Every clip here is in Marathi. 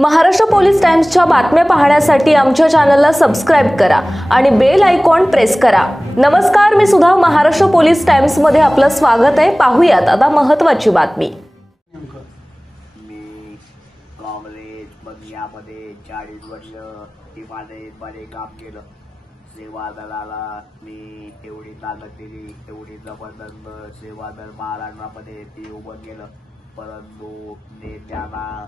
महाराष्ट्र पोलीस टाइम्सच्या बातम्या पाहण्यासाठी आमच्या चॅनलला सबस्क्राइब करा आणि बेल आयकॉन प्रेस करा। नमस्कार, मी सुधा, महाराष्ट्र पोलीस टाइम्स मध्ये आपलं स्वागत आहे। पाहूयात आता महत्त्वाची बातमी। मी काँग्रेस बंगल्यामध्ये 40 वर्ष इमारतीमध्ये काम केलं। सेवा दलाला मी एवढी ताकद दिली, एवढी जबरदस्त सेवा दल महाराष्ट्रामध्ये ती उभं केलं, परंतु नेत्यांना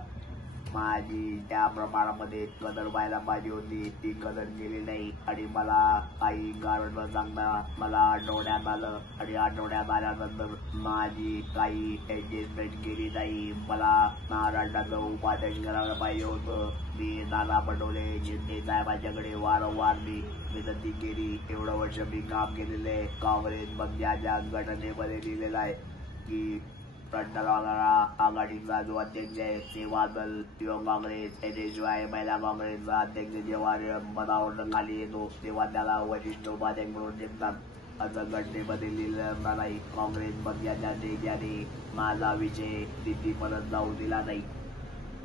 माझी त्या प्रमाणामध्ये कदर व्हायला पाहिजे होती ती कदर केली नाही। आणि मला काही कारण न सांगता मला आठवड्यात आलं आणि आठवड्यात आल्यानंतर माझी काही एंगेजमेंट केली नाही। मला महाराष्ट्राचं उपाध्यक्ष करायला पाहिजे होतं। मी नाना पटोले शिंदे साहेबांच्याकडे वारंवार मी विनंती केली। एवढं वर्ष मी काम केलेलं आहे। काँग्रेस पक्षाच्या घटनेमध्ये लिहिलेलं आहे की आघाडीचा जो अध्यक्ष आहे सेवा दल युवक काँग्रेस त्याच्याशिवाय महिला काँग्रेसचा अध्यक्ष जेव्हा पदावर खाली येतो तेव्हा त्याला वरिष्ठ उपाध्यक्ष म्हणून नेमतात असं घटनेमध्ये लिहिलं नाही। काँग्रेस पक्षाच्या नेत्याने माझा विषय तिथीपर्यंत जाऊ दिला नाही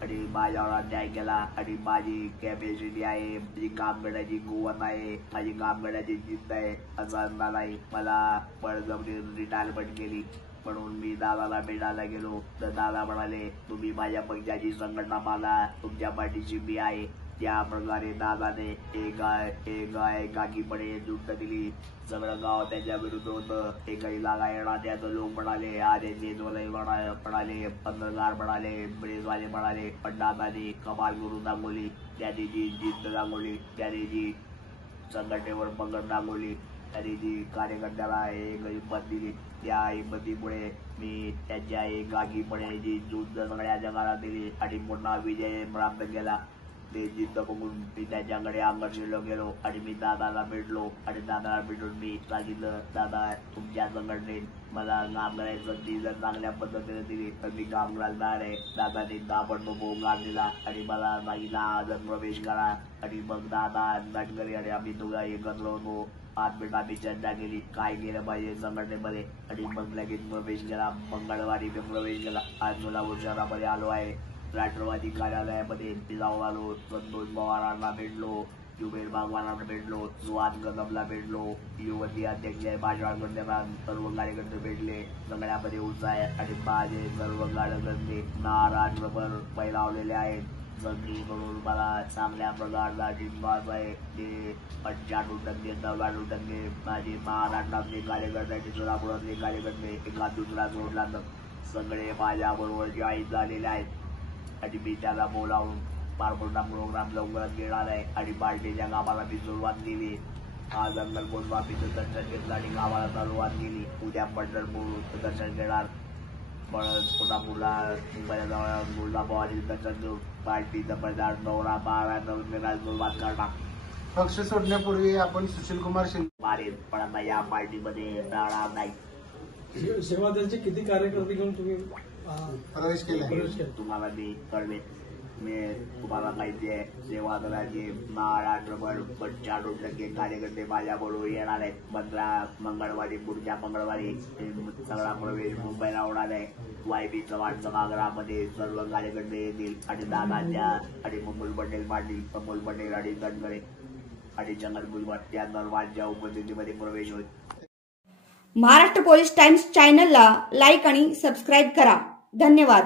आणि माझ्यावर अन्याय केला। आणि माझी कॅपॅसिटी आहे, माझी काम करण्याची कुवत आहे, माझी काम करण्याची जिद्द आहे असं नाही। मला बळजबरीने रिटायरमेंट केली म्हणून मी दादाला भेटायला गेलो तर दादा म्हणाले तुम्ही माझ्या पक्षाची संघटना मागा, तुमच्या पाठीशी मी आहे। त्या प्रकारे दादाने एकाकीपणे युक्त दिली। सगळं गाव त्याच्या विरुद्ध होतं। एकही लागा येणार त्याचं लोक म्हणाले, आरे म्हणाले, पत्रकार म्हणाले, प्रेसवाले म्हणाले, पण दादाने कमाल करून दाखवली। त्याने जी जिद्द दाखवली, त्याने जी संघटनेवर पकड दाखवली, त्याने जी कार्यकर्त्याला एक हिंमत दिली, त्या हिंमतीमुळे मी त्यांच्या एकाकीपणे जी युद्ध सगळ्या जगाला दिली आणि पुन्हा विजय प्राप्त केला। ते जिद्द बघून मी त्यांच्याकडे आकर्षित गेलो आणि मी दादाला भेटलो आणि दादाला भेटून मी सांगितलं, दादा तुमच्या संघटनेत मला काम करायचं, ती जर चांगल्या पद्धतीने दिली तर मी काम करणार आहे। दादाने ताबडतोब होकार दिला आणि मला सांगितलं आज प्रवेश करा। आणि मग दादा नटकरी आणि आम्ही दोघं एकत्र होतो। 5 मिनिट आम्ही चर्चा केली काय केलं पाहिजे संघटनेमध्ये आणि मग लगेच प्रवेश केला। मंगळवारी मी प्रवेश केला। आज सोलापूर शहरामध्ये आलो आहे। राष्ट्रवादी कार्यालयामध्ये जाऊन आलो, संतोष पवारांना भेटलो, जुबेर बागवानांना भेटलो, सुहास कदमला भेटलो, युवती अध्यक्ष भाषण करताना सर्व कार्यकर्ते भेटले। सगळ्यामध्ये उत्साह आहे आणि माझे सर्व कार्यकर्ते महाराष्ट्रभर फैलावलेले आहेत। संधी म्हणून मला चांगल्या प्रकारचा विश्वास आहे। ते 95% 99% माझे महाराष्ट्रातले कार्यकर्ते, सोलापुरातले कार्यकर्ते एका दुसरा सोडला तर सगळे माझ्या बरोबर जॉईन झालेले आहेत आणि मी त्याला बोलावून फार मोठा प्रोग्राम लवकरच घेणार आहे आणि पार्टीच्या कामाला मी सुरुवात केली। आज अंगलकोट स्वामीचं दर्शन घेतलं आणि गावाला सुरुवात केली। उद्या पंढरपूर दर्शन घेणार, परत कोल्हापूरला तुळजाभवानीचं दर्शन घेऊन पार्टीचा प्रचार दौरा महाराष्ट्राला सुरुवात करणार। पक्ष सोडण्यापूर्वी आपण सुशील कुमार शिंदे मारेल पण आता या पार्टीमध्ये राहणार नाही। सेवा दलचे किती कार्यकर्ते घेऊन तुम्ही प्रवेश केला? तुम्हाला मी कळवे, मी तुम्हाला माहिती आहे सेवा दलाचे महाराष्ट्रभर 95% कार्यकर्ते माझ्या बरोबर येणार आहेत। मंगळवारी पुढच्या मंगळवारी सगळा प्रवेश मुंबईला होणार आहे। YB चव्हाण सभागृहामध्ये सर्व कार्यकर्ते येतील आणि दादाच्या आणि अमोल पटेल आणि तनकरे आणि चंद्र भुजबळ या सर्वांच्या उपस्थितीमध्ये प्रवेश होईल। महाराष्ट्र पोलीस टाइम्स चॅनलला लाईक आणि सबस्क्राइब करा। धन्यवाद।